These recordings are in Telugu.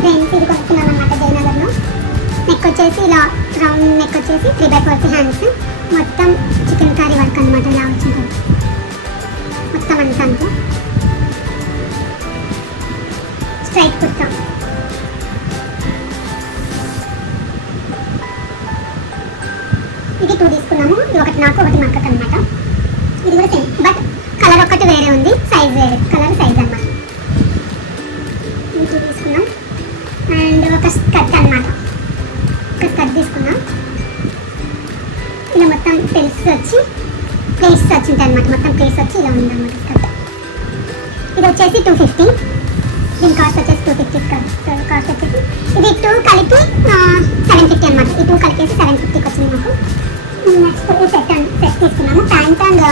ఫ్రెండ్స్ ఇది కొనుక్కున్నాను అనమాట జయనగర్లో. నెక్ వచ్చేసి ఇలా రౌండ్ నెక్ వచ్చేసి 3/4 హ్యాండ్స్, మొత్తం చికెన్ కర్రీ వర్క్ అనమాట. ఇలా వచ్చింది మొత్తం అంతా అంతే. స్ట్రైట్ కుర్తా, ఇది 2 తీసుకున్నాము. ఇది ఒకటి నాకు ఒకటి మా అక్కకి అనమాట. ఇది కూడా సేమ్ బట్ కలర్ ఒకటి వేరే ఉంది, సైజ్ వేరే, కలర్ సైజ్ అనమాట. ఇది తీసుకున్నాం. అండ్ ఒక స్కర్ట్ అనమాట, ఒక స్కర్ట్ తీసుకున్నాం. ఇలా మొత్తం ప్లేట్స్ వచ్చి ఉంటాయి అనమాట, మొత్తం ప్లేట్స్ వచ్చి ఇలా ఉందన్నమాట స్కర్ట్. ఇది వచ్చేసి 250, దీని కాస్ట్ వచ్చేసి 250 కాస్ట్ వచ్చేసి. ఇది 2 కలిపి 750 అనమాట. ఈ 2 కలిపేసి 750కి వచ్చింది మాకు. నెక్స్ట్ ఈ సెట్ తీసుకున్నాము, ప్యాంట్ అండ్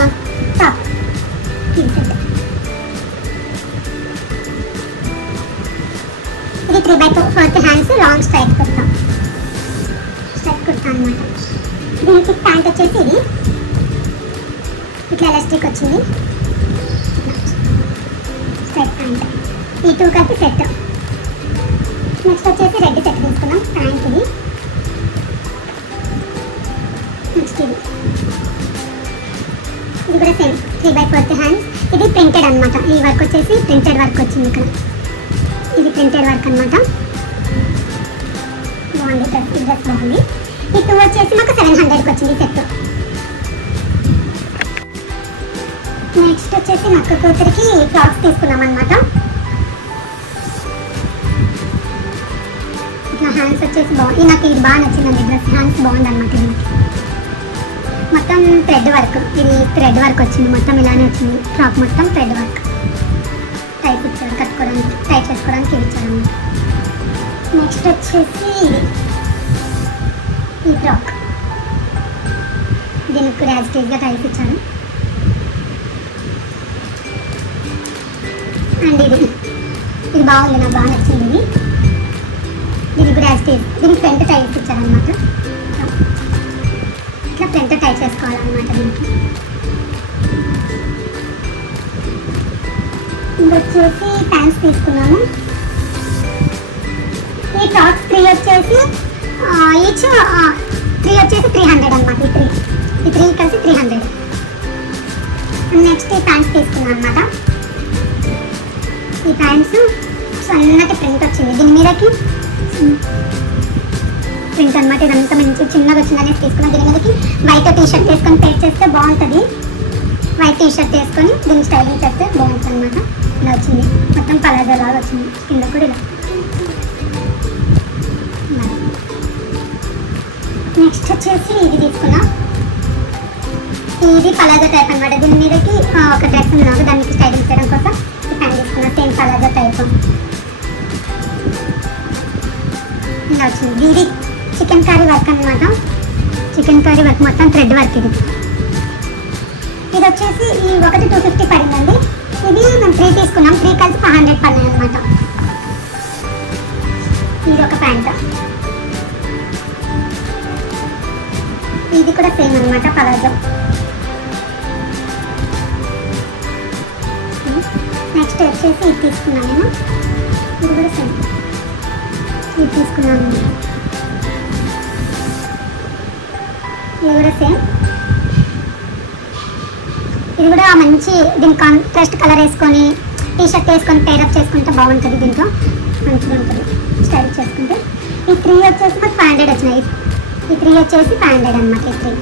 టాప్. ఇది సెట్, ఇది 3/4 హ్యాండ్స్ లాంగ్ స్ట్రైట్ కుర్తా అనమాట. దీనికి ప్యాంట్ వచ్చేసి ఇది ఇట్లా ఎలాస్టిక్ వచ్చింది, స్ట్రైట్ ప్యాంట్. ఈ 2 కలిపి సెట్. నెక్స్ట్ వచ్చేసి రెడ్ సెట్ తీసుకున్నాం, ప్యాంట్ ఇది. నెక్స్ట్ ఇది కూడా సేమ్ 3/4 హ్యాండ్స్. ఇది ప్రింటెడ్ అనమాట. ఈ వర్క్ వచ్చేసి ప్రింటెడ్ వర్క్ వచ్చింది ఇక్కడ. ఇది ప్రింటెడ్ వర్క్ అనమాట. బాగుంది డ్రెస్ బాగుంది. ఈ 2 వచ్చేసి మాకు 700కి వచ్చింది సెట్. నెక్స్ట్ వచ్చేసి నక్క కూతురికి ఫ్రాక్స్ తీసుకున్నాం అనమాట. ఇట్లా హ్యాండ్స్ వచ్చేసి బాగుంది. నాకు ఇది బాగా నచ్చిందండి డ్రెస్. హ్యాండ్స్ బాగుంది అనమాట. దీనికి మొత్తం థ్రెడ్ వర్క్, ఇది థ్రెడ్ వర్క్ వచ్చింది, మొత్తం ఇలానే వచ్చింది. ఫ్రాక్ మొత్తం థ్రెడ్ వర్క్. టైప్ ఇచ్చాడు కట్టుకోవడానికి, టైప్ చేసుకోవడానికి ఇది ఇచ్చాడు అనమాట. నెక్స్ట్ వచ్చేసి ఈ ఫ్రాక్, దీనికి కూడా యాజ్ టీజ్గా టైప్ ఇచ్చాడు. అండ్ ఇది బాగుంది, నాకు బాగా నచ్చింది. దీనికి కూడా యాజ్ టీజ్, దీనికి ఫ్రంట్ టైప్ ఇచ్చారనమాట. ఇట్లా ఫ్రంట్ టైప్ చేసుకోవాలన్నమాట. దీనికి ఇంకొచ్చేసి ప్యాంట్స్ తీసుకున్నాము. ఈ ఫ్రాక్స్ 3 వచ్చేసి ఈచ్ 3 వచ్చేసి 300 అనమాట. ఈ 3 కలిసి 300. నెక్స్ట్ ఈ ప్యాంట్స్ తీసుకున్నాం అనమాట. ఈ ప్యాంట్స్ సన్నటి ప్రింట్ వచ్చింది, దీని మీదకి ప్రింట్ అనమాట. ఇదంతా మంచి చిన్నగా వచ్చిందనేసి తీసుకున్నాం. దీని మీదకి వైట్ టీషర్ట్ వేసుకొని పేర్ చేస్తే బాగుంటుంది. వైట్ టీషర్ట్ వేసుకొని దీన్ని స్టైలింగ్ చేస్తే బాగుంటుంది అనమాట. ఇలా వచ్చింది, మొత్తం పలాజో లాగా వచ్చింది. కింద కూడా ఇలా. నెక్స్ట్ వచ్చేసి ఇది తీసుకున్నా. ఇది పలాజో టైప్ అనమాట. దీని మీదకి ఒక డ్రెస్ ఉన్నాను, దానికి స్టైలింగ్ చేయడం కోసం ఈ ప్యాంట్ తీసుకున్నా. సేమ్ పలాజో టైప్ ఇలా వచ్చింది. ఇది చికెన్ కర్రీ వర్క్ అనమాట. చికెన్ కర్రీ వర్క్ మొత్తం థ్రెడ్ వర్క్. ఇది వచ్చేసి ఈ ఒకటి 250 పడిందండి. ఇది మేము 3 తీసుకున్నాం. 3 కలిసి 500 పడినాయి అనమాట. ఇది ఒక ప్యాంట్, ఇది కూడా సేమ్ అనమాట పలాజో. నెక్స్ట్ వచ్చేసి ఇది తీసుకున్నాను నేను. ఇది కూడా సేమ్, ఇది తీసుకున్నాను. ఇది కూడా సేమ్. ఇది కూడా మంచి, దీని కాంట్రాస్ట్ కలర్ వేసుకొని టీషర్ట్ వేసుకొని పేరప్ చేసుకుంటే బాగుంటుంది. దీంట్లో మంచిగా ఉంటుంది స్టైల్ చేసుకుంటే. ఈ 3 వచ్చేసి మాకు 500 వచ్చినాయి. ఈ 3 వచ్చేసి 500 అనమాట. ఈ 3